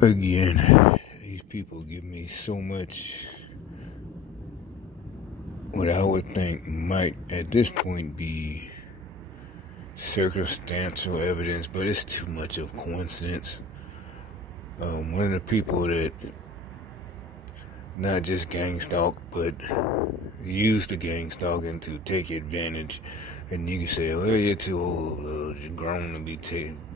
Again, these people give me so much what I would think might at this point be circumstantial evidence, but it's too much of coincidence. One of the people that not just gang stalk, but use the gang stalking to take advantage. And you can say, well, you're too old, you're grown to be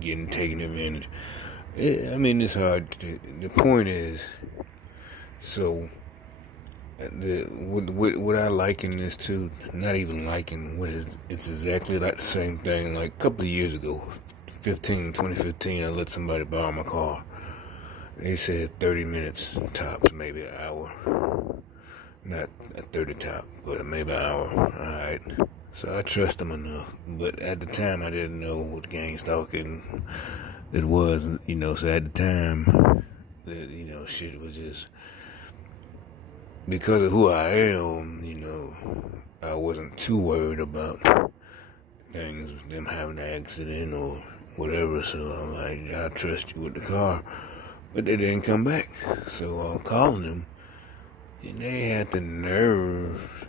getting taken advantage. I mean, it's hard. The point is, so what I liken this to, not even liking it's exactly like the same thing. Like a couple of years ago, 2015, I let somebody borrow my car. They said 30 minutes tops, maybe an hour. Not a 30 top, but maybe an hour. Alright. So I trust them enough. But at the time, I didn't know what gang stalking it was, so at the time, shit was just, because of who I am, I wasn't too worried about things, them having an accident or whatever, so I'm like, I trust you with the car. But they didn't come back, so I'm calling them, and they had the nerve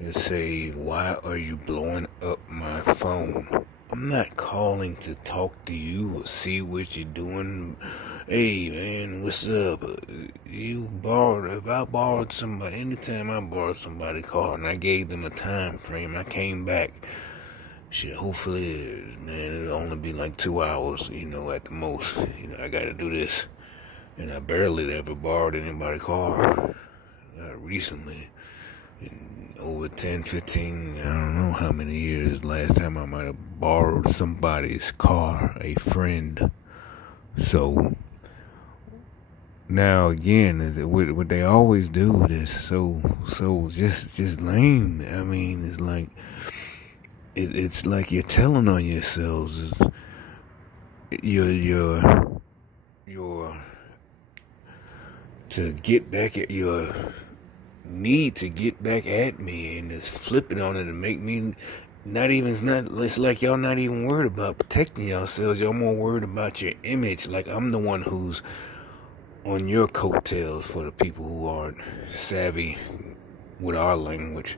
to say, why are you blowing up my phone? I'm not calling to talk to you or see what you're doing. Hey, man, what's up? If I borrowed somebody, anytime I borrowed somebody's car and I gave them a time frame, I came back. Shit, hopefully, man, it'll only be like 2 hours, at the most. I gotta do this. And I barely ever borrowed anybody's car. Recently. In over 10, 15, I don't know how many years, last time I might have borrowed somebody's car, a friend. So, now again, what they always do is so just lame. I mean, it's like, it's like you're telling on yourselves. You're to get back at your need to get back at me, and just flip it on it and make me it's like y'all not even worried about protecting yourselves. Y'all more worried about your image. Like I'm the one who's on your coattails for the people who aren't savvy with our language.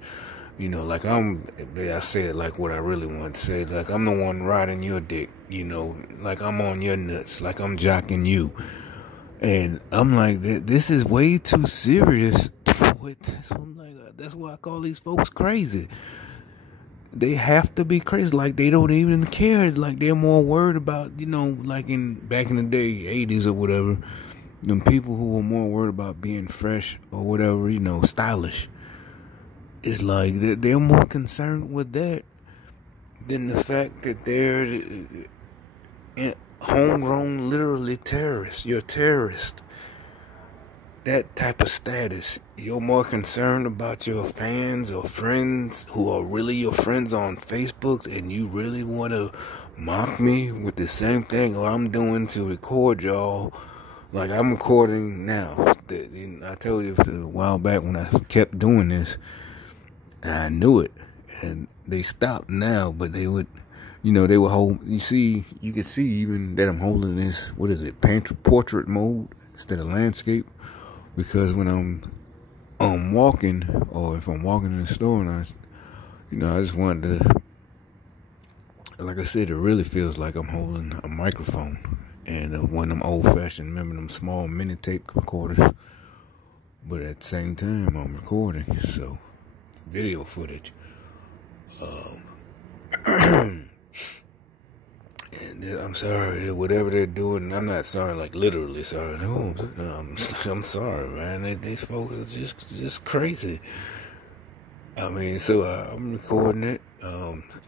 Like I say it like what I really want to say. Like I'm the one riding your dick, like I'm on your nuts, like I'm jocking you. And I'm like, this is way too serious. That's why I call these folks crazy. They have to be crazy. Like they don't even care. Like they're more worried about, like back in the day, 80s or whatever, them people who were more worried about being fresh or whatever, stylish. It's like they're more concerned with that than the fact that they're homegrown, literally terrorists. You're a terrorist. That type of status. You're more concerned about your fans or friends who are really your friends on Facebook, and you really want to mock me with the same thing or I'm doing to record y'all. Like I'm recording now. I told you a while back when I kept doing this, I knew it, and they stopped now, but they would, they would hold, you can see even that I'm holding this, what is it, portrait mode instead of landscape, because when I'm walking, or if I'm walking in the store, and I just wanted to, like I said, it really feels like I'm holding a microphone, and one of them old-fashioned, remember them small mini tape recorders, but at the same time, I'm recording, so video footage. And I'm sorry, whatever they're doing. I'm not sorry, like literally sorry. No, I'm sorry, man. These folks are just crazy. I mean, so I'm recording it.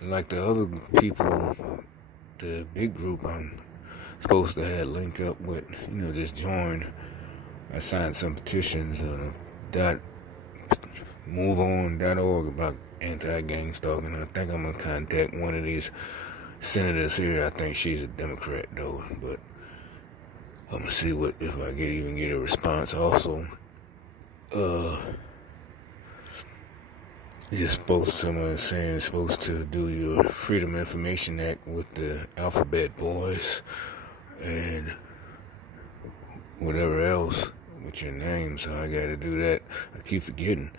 Like the other people, the big group I'm supposed to have linked up with, just join. I signed some petitions on moveon.org about anti-gang stalking. I think I'm gonna contact one of these senators here. I think she's a Democrat though, but I'm gonna see if I even get a response. Also, someone saying supposed to do your Freedom of Information Act with the Alphabet Boys, and whatever else with your name, so I gotta do that. I keep forgetting.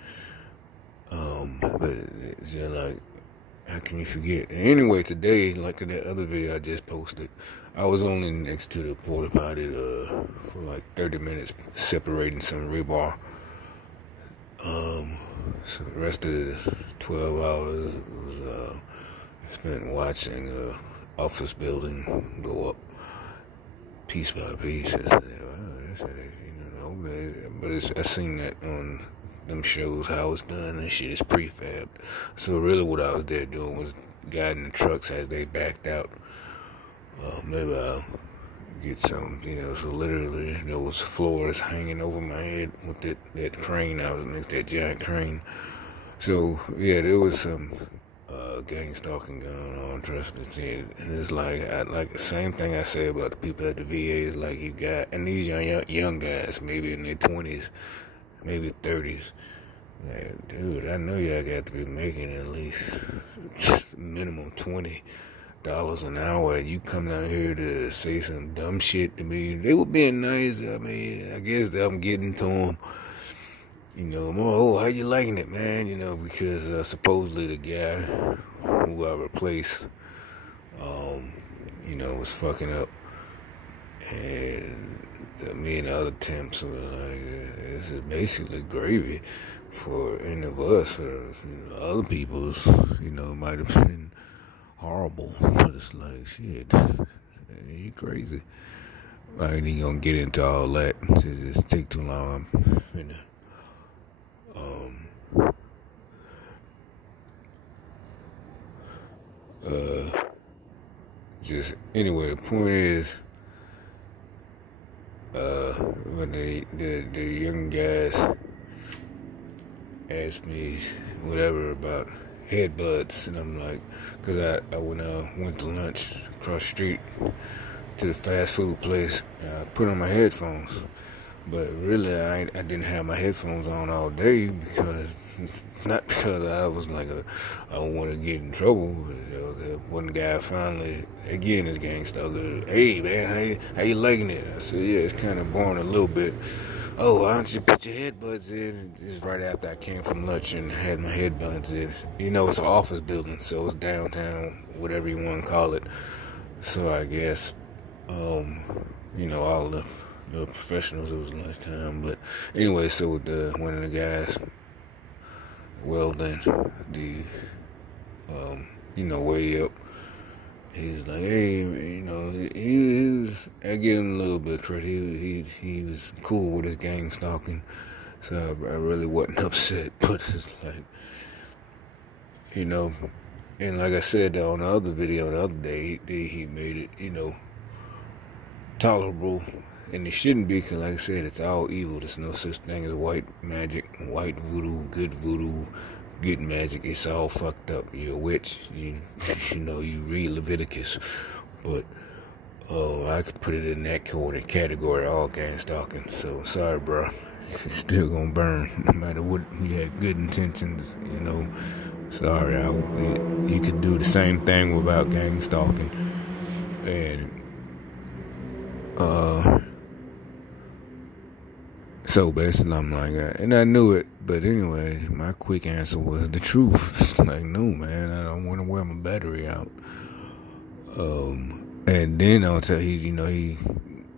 But it's just like, how can you forget? Anyway, today, like in that other video I just posted, I was only next to the porta potty for like 30 minutes, separating some rebar. So the rest of the 12 hours was spent watching office building go up piece by piece. I said, wow, that's how they, but I seen that on them shows how it's done and shit is prefabbed. So really what I was there doing was guiding the trucks as they backed out. Maybe I'll get some, so literally there was floors hanging over my head with that crane. I was next to that giant crane. So yeah, there was some gang stalking going on, trust me. And it's like the same thing I say about the people at the VA is like you got, and these young guys, maybe in their 20s, maybe 30s. Like, dude, I know y'all got to be making at least minimum $20 an hour. You come down here to say some dumb shit to me. They were being nice. I mean, I guess I'm getting to them. How you liking it, man? Because supposedly the guy who I replaced, was fucking up. And me and the other temps were like, this is basically gravy for any of us. For other people's, might have been horrible. But it's like, shit, you crazy. I ain't even gonna get into all that. It just take too long. Anyway, the point is, when the young guys asked me whatever about headbuds, and I'm like, because I went to lunch across the street to the fast food place, I put on my headphones, but really I didn't have my headphones on all day not because I was like I don't want to get in trouble. One guy finally, again, this gang stalker, hey man, how you liking it? I said, yeah, it's kind of boring a little bit. Oh, why don't you put your headbuds in? Just right after I came from lunch and had my headbuds in. It's an office building, so it's downtown, whatever you want to call it. So I guess, all the professionals, it was lunchtime. But anyway, so one of the guys, well then, way up, he's like, hey, I give him a little bit of credit. He was cool with his gang stalking, so I really wasn't upset. But it's like, and like I said on the other video the other day, he made it, tolerable. And it shouldn't be, because like I said, it's all evil. There's no such thing as white magic, white voodoo, good magic. It's all fucked up. You're a witch. You read Leviticus. But I could put it in that category, all gang stalking. So, sorry, bro. It's still gonna burn, no matter what you had good intentions, Sorry, you could do the same thing without gang stalking. And, so basically, I'm like, and I knew it, but anyway, my quick answer was the truth. It's like, no, man, I don't want to wear my battery out. And then I'll tell you,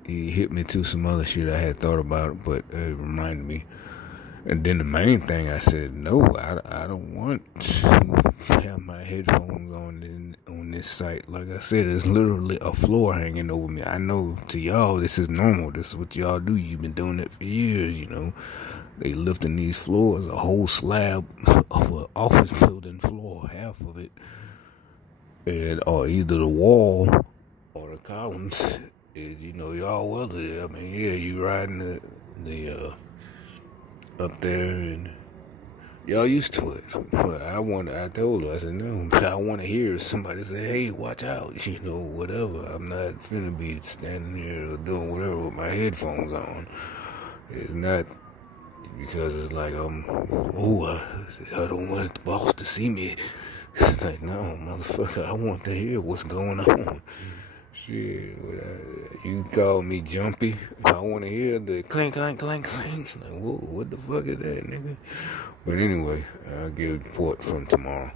he hit me to some other shit I had thought about, but it reminded me. And then the main thing I said, no, I don't want to have my headphones on this site. Like I said, there's literally a floor hanging over me. I know to y'all this is normal. This is what y'all do. You've been doing it for years, They lifting these floors, a whole slab of an office building floor, half of it, or either the wall or the columns. Y'all welded it. I mean, yeah, you riding the up there, and y'all used to it. But I told her, I said, no, I want to hear somebody say, hey, watch out, whatever. I'm not finna be standing here or doing whatever with my headphones on. It's not because it's like, I don't want the boss to see me. It's like, no, motherfucker, I want to hear what's going on. Shit, you call me jumpy, I want to hear the clank, clank, clank, clank. Like, whoa, what the fuck is that, nigga? But anyway, I'll give a report from tomorrow.